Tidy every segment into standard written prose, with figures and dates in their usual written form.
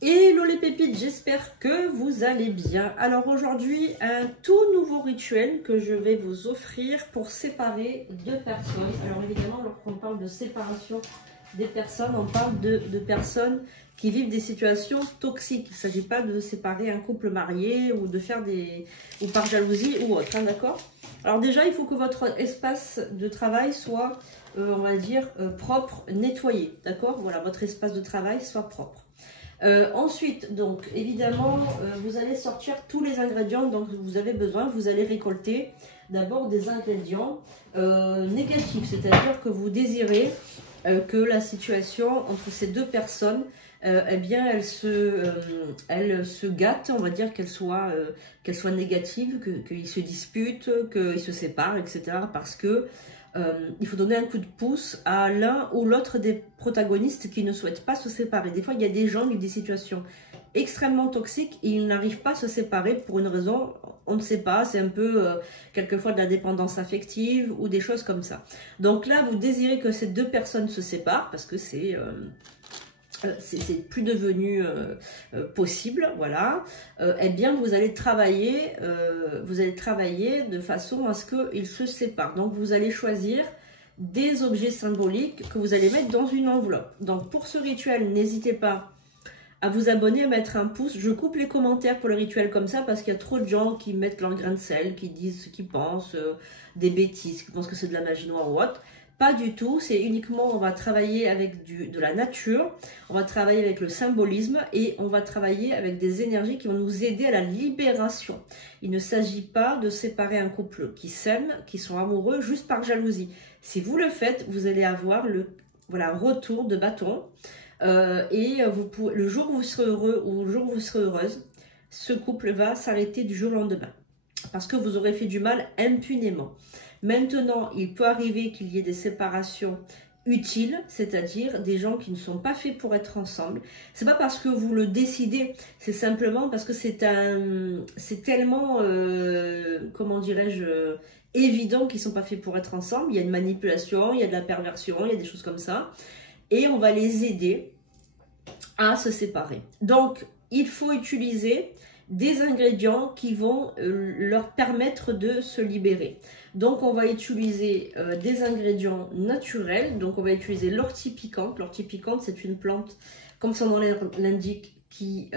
Hello les pépites, j'espère que vous allez bien. Alors aujourd'hui, un tout nouveau rituel que je vais vous offrir pour séparer deux personnes. Alors évidemment, lorsqu'on parle de séparation des personnes, on parle de personnes qui vivent des situations toxiques. Il ne s'agit pas de séparer un couple marié ou de faire des... ou par jalousie ou autre, hein, d'accord? Alors déjà, il faut que votre espace de travail soit, on va dire, propre, nettoyé, d'accord? Voilà, votre espace de travail soit propre. Ensuite, donc, évidemment, vous allez sortir tous les ingrédients dont vous avez besoin. Vous allez récolter d'abord des ingrédients négatifs, c'est-à-dire que vous désirez que la situation entre ces deux personnes, eh bien, elle se gâte, on va dire qu'elle soit négative, qu'ils se disputent, qu'ils se séparent, etc. Parce que il faut donner un coup de pouce à l'un ou l'autre des protagonistes qui ne souhaitent pas se séparer. Des fois, il y a des gens qui vivent des situations extrêmement toxiques et ils n'arrivent pas à se séparer pour une raison, on ne sait pas, c'est un peu quelquefois de la dépendance affective ou des choses comme ça. Donc là, vous désirez que ces deux personnes se séparent parce que c'est plus devenu possible, voilà. Eh bien, vous allez travailler de façon à ce qu'ils se séparent. Donc, vous allez choisir des objets symboliques que vous allez mettre dans une enveloppe. Donc, pour ce rituel, n'hésitez pas à vous abonner, à mettre un pouce. Je coupe les commentaires pour le rituel comme ça parce qu'il y a trop de gens qui mettent leur grain de sel, qui disent ce qu'ils pensent, des bêtises, qui pensent que c'est de la magie noire ou autre. Pas du tout, c'est uniquement, on va travailler avec de la nature, on va travailler avec le symbolisme et on va travailler avec des énergies qui vont nous aider à la libération. Il ne s'agit pas de séparer un couple qui s'aime, qui sont amoureux juste par jalousie. Si vous le faites, vous allez avoir le retour de bâton et le jour où vous serez heureux ou le jour où vous serez heureuse, ce couple va s'arrêter du jour au lendemain parce que vous aurez fait du mal impunément. Maintenant, il peut arriver qu'il y ait des séparations utiles, c'est-à-dire des gens qui ne sont pas faits pour être ensemble. C'est pas parce que vous le décidez, c'est simplement parce que c'est tellement, comment dirais-je, évident qu'ils ne sont pas faits pour être ensemble. Il y a une manipulation, il y a de la perversion, il y a des choses comme ça. Et on va les aider à se séparer. Donc, il faut utiliser des ingrédients qui vont leur permettre de se libérer. Donc, on va utiliser des ingrédients naturels. Donc, on va utiliser l'ortie piquante. L'ortie piquante, c'est une plante, comme son nom l'indique, qui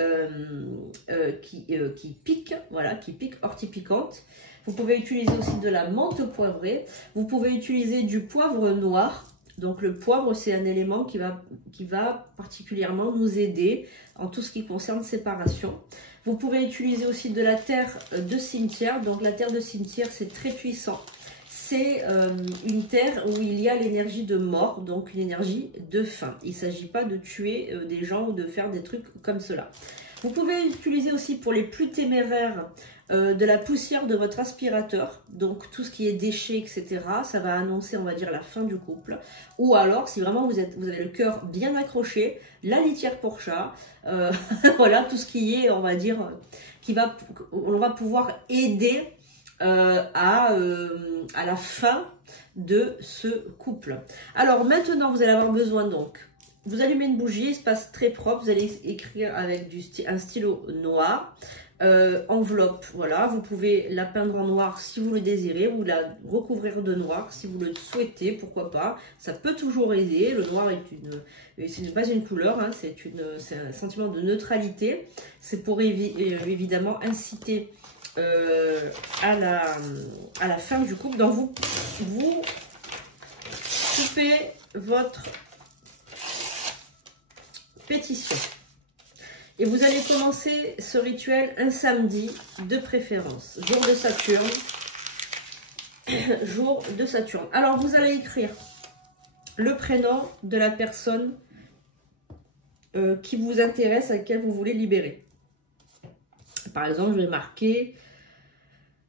pique. Voilà, qui pique, ortie piquante. Vous pouvez utiliser aussi de la menthe poivrée. Vous pouvez utiliser du poivre noir. Donc le poivre, c'est un élément qui va particulièrement nous aider en tout ce qui concerne séparation. Vous pouvez utiliser aussi de la terre de cimetière. Donc la terre de cimetière, c'est très puissant. C'est une terre où il y a l'énergie de mort, donc une énergie de fin. Il ne s'agit pas de tuer des gens ou de faire des trucs comme cela. Vous pouvez utiliser aussi pour les plus téméraires de la poussière de votre aspirateur, donc tout ce qui est déchets, etc. Ça va annoncer, on va dire, la fin du couple. Ou alors, si vraiment vous avez le cœur bien accroché, la litière pour chat, voilà, tout ce qui est, on va dire, on va pouvoir aider à la fin de ce couple. Alors maintenant, vous allez avoir besoin donc, vous allumez une bougie, espace très propre, vous allez écrire avec un stylo noir. Enveloppe, voilà, vous pouvez la peindre en noir si vous le désirez, ou la recouvrir de noir si vous le souhaitez, pourquoi pas, ça peut toujours aider. Le noir ce n'est pas une couleur, hein, c'est un sentiment de neutralité, c'est pour évidemment inciter à la fin du couple. Donc vous coupez votre pétition. Et vous allez commencer ce rituel un samedi de préférence, jour de Saturne. Jour de Saturne. Alors vous allez écrire le prénom de la personne qui vous intéresse, à laquelle vous voulez libérer. Par exemple, je vais marquer...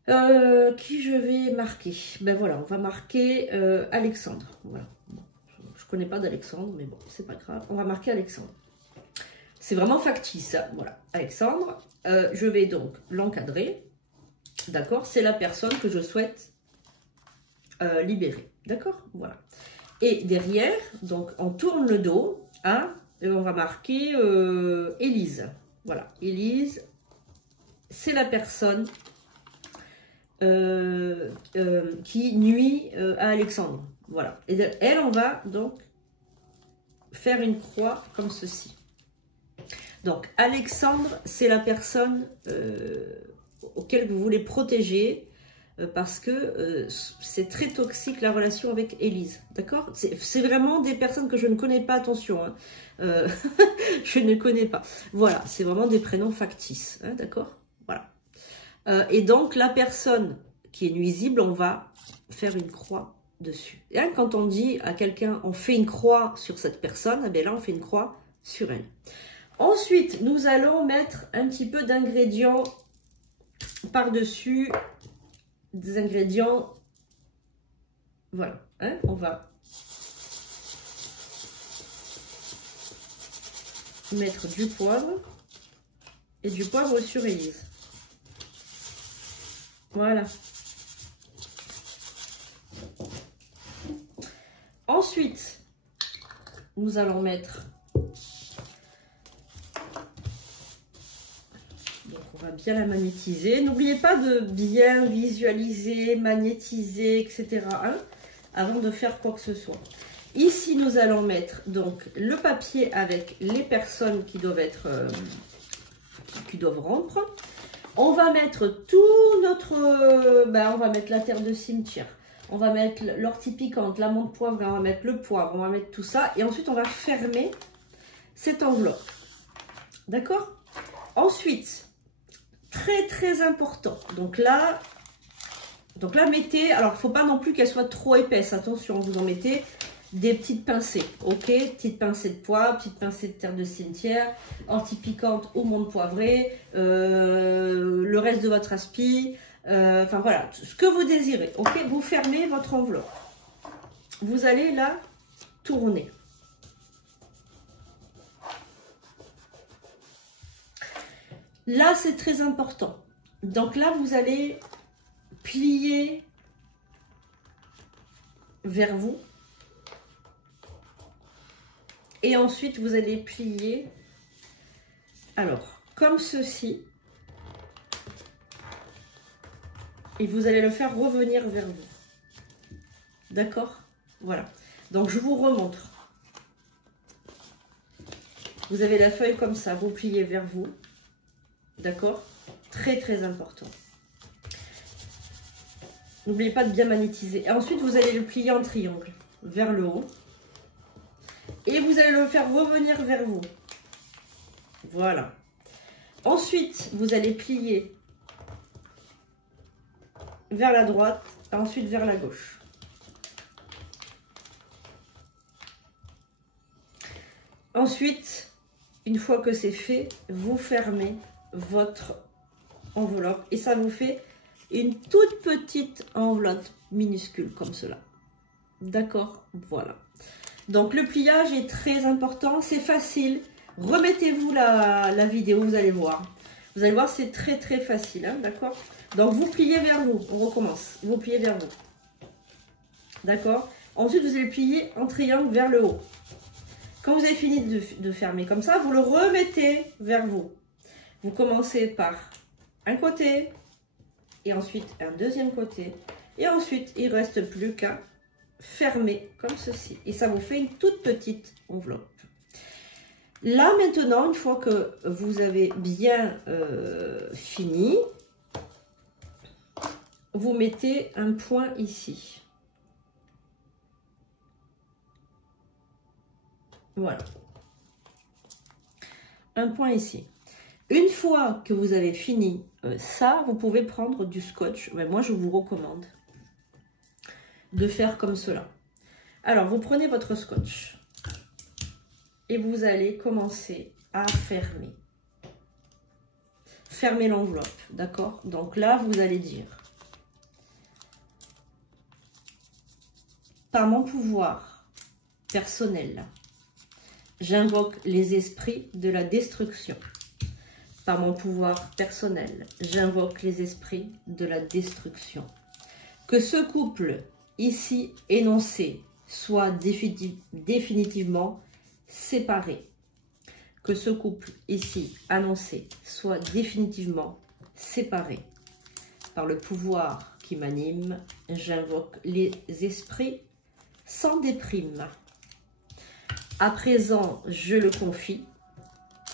qui je vais marquer? Ben voilà, on va marquer Alexandre. Voilà. Bon, je ne connais pas d'Alexandre, mais bon, c'est pas grave. On va marquer Alexandre. C'est vraiment factice, hein. Voilà, Alexandre, je vais donc l'encadrer, d'accord? C'est la personne que je souhaite libérer, d'accord? Voilà. Et derrière, donc on tourne le dos à on va marquer Élise. Voilà, Élise, c'est la personne qui nuit à Alexandre. Voilà. Et elle, on va donc faire une croix comme ceci. Donc, Alexandre, c'est la personne auquel vous voulez protéger parce que c'est très toxique la relation avec Élise. D'accord? C'est vraiment des personnes que je ne connais pas, attention. Hein. Je ne connais pas. Voilà, c'est vraiment des prénoms factices. Hein, d'accord? Voilà. Et donc, la personne qui est nuisible, on va faire une croix dessus. Et hein, quand on dit à quelqu'un, on fait une croix sur cette personne, eh bien là, on fait une croix sur elle. Ensuite, nous allons mettre un petit peu d'ingrédients par-dessus, des ingrédients, voilà, hein, on va mettre du poivre et du poivre sur Élise. Voilà. Ensuite, nous allons mettre, donc on va bien la magnétiser. N'oubliez pas de bien visualiser, magnétiser, etc. hein, avant de faire quoi que ce soit. Ici, nous allons mettre donc le papier avec les personnes qui doivent être, qui doivent rompre. On va mettre tout notre, on va mettre la terre de cimetière. On va mettre l'ortie piquante, la menthe poivrée, on va mettre le poivre, on va mettre tout ça. Et ensuite, on va fermer cette enveloppe. D'accord? Ensuite, très très important. Donc là, mettez, alors il ne faut pas non plus qu'elle soit trop épaisse. Attention, vous en mettez des petites pincées. Ok? Petites pincées de poivre, petites pincées de terre de cimetière, ortie piquante ou menthe poivrée, le reste de votre aspi. Enfin voilà, ce que vous désirez. Ok, vous fermez votre enveloppe. Vous allez la tourner. Là, c'est très important. Donc là, vous allez plier vers vous. Et ensuite, vous allez plier, alors, comme ceci. Et vous allez le faire revenir vers vous. D'accord? Voilà. Donc, je vous remontre. Vous avez la feuille comme ça, vous pliez vers vous. D'accord? Très, très important. N'oubliez pas de bien magnétiser. Et ensuite, vous allez le plier en triangle vers le haut. Et vous allez le faire revenir vers vous. Voilà. Ensuite, vous allez plier vers la droite, et ensuite vers la gauche. Ensuite, une fois que c'est fait, vous fermez votre enveloppe et ça vous fait une toute petite enveloppe minuscule comme cela. D'accord? Voilà. Donc le pliage est très important, c'est facile. Remettez-vous la vidéo, vous allez voir. Vous allez voir, c'est très très facile, hein, d'accord? Donc vous pliez vers vous, on recommence. Vous pliez vers vous. D'accord? Ensuite, vous allez plier en triangle vers le haut. Quand vous avez fini de fermer comme ça, vous le remettez vers vous. Vous commencez par un côté et ensuite un deuxième côté. Et ensuite, il ne reste plus qu'à fermer comme ceci. Et ça vous fait une toute petite enveloppe. Là, maintenant, une fois que vous avez bien fini, vous mettez un point ici. Voilà. Un point ici. Une fois que vous avez fini ça, vous pouvez prendre du scotch. Mais moi, je vous recommande de faire comme cela. Alors, vous prenez votre scotch et vous allez commencer à fermer. Fermer l'enveloppe, d'accord? Donc là, vous allez dire: par mon pouvoir personnel, j'invoque les esprits de la destruction. Par mon pouvoir personnel, j'invoque les esprits de la destruction. Que ce couple ici énoncé soit définitivement séparé que ce couple ici annoncé soit définitivement séparé. Par le pouvoir qui m'anime, j'invoque les esprits sans déprime. À présent, je le confie,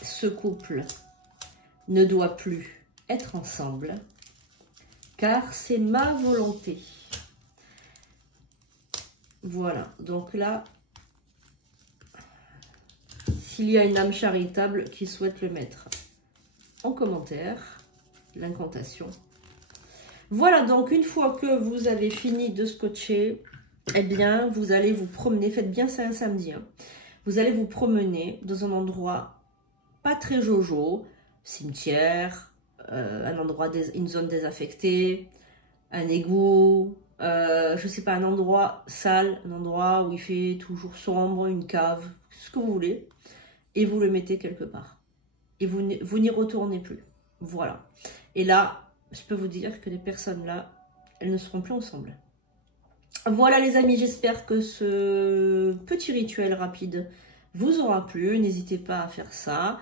ce couple ne doit plus être ensemble, car c'est ma volonté. Voilà, donc là, s'il y a une âme charitable qui souhaite le mettre en commentaire, l'incantation. Voilà, donc une fois que vous avez fini de scotcher, eh bien, vous allez vous promener, faites bien ça un samedi, hein. Vous allez vous promener dans un endroit pas très jojo, cimetière, un endroit, une zone désaffectée, un égout, je sais pas, un endroit sale, un endroit où il fait toujours sombre, une cave, ce que vous voulez, et vous le mettez quelque part. Et vous n'y retournez plus. Voilà. Et là, je peux vous dire que les personnes là, elles ne seront plus ensemble. Voilà les amis, j'espère que ce petit rituel rapide vous aura plu. N'hésitez pas à faire ça.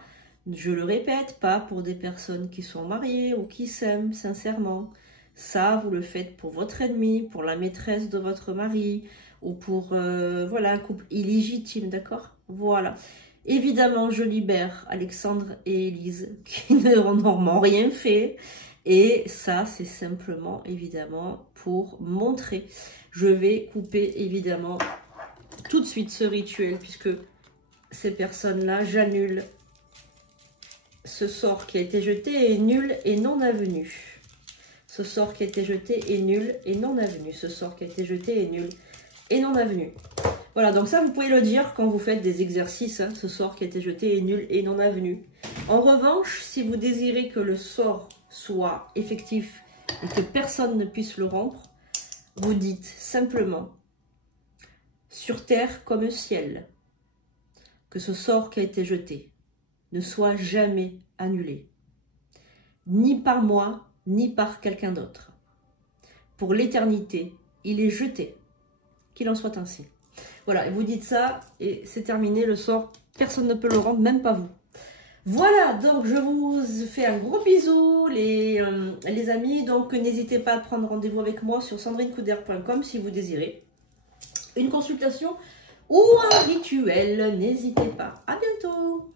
Je le répète, pas pour des personnes qui sont mariées ou qui s'aiment sincèrement. Ça, vous le faites pour votre ennemi, pour la maîtresse de votre mari ou pour voilà, un couple illégitime, d'accord? Voilà. Évidemment, je libère Alexandre et Élise qui n'ont rien fait. Et ça, c'est simplement, évidemment, pour montrer. Je vais couper, évidemment, tout de suite ce rituel, puisque ces personnes-là, j'annule. Ce sort qui a été jeté est nul et non avenu. Ce sort qui a été jeté est nul et non avenu. Ce sort qui a été jeté est nul et non avenu. Voilà, donc ça, vous pouvez le dire quand vous faites des exercices. Hein, ce sort qui a été jeté est nul et non avenu. En revanche, si vous désirez que le sort soit effectif et que personne ne puisse le rompre, vous dites simplement « sur terre comme ciel », que ce sort qui a été jeté ne soit jamais annulé, ni par moi, ni par quelqu'un d'autre. Pour l'éternité, il est jeté, qu'il en soit ainsi. Voilà, et vous dites ça, et c'est terminé, le sort, personne ne peut le rendre, même pas vous. Voilà, donc je vous fais un gros bisou les amis, donc n'hésitez pas à prendre rendez-vous avec moi sur sandrinecoudert.com si vous désirez une consultation ou un rituel, n'hésitez pas. À bientôt.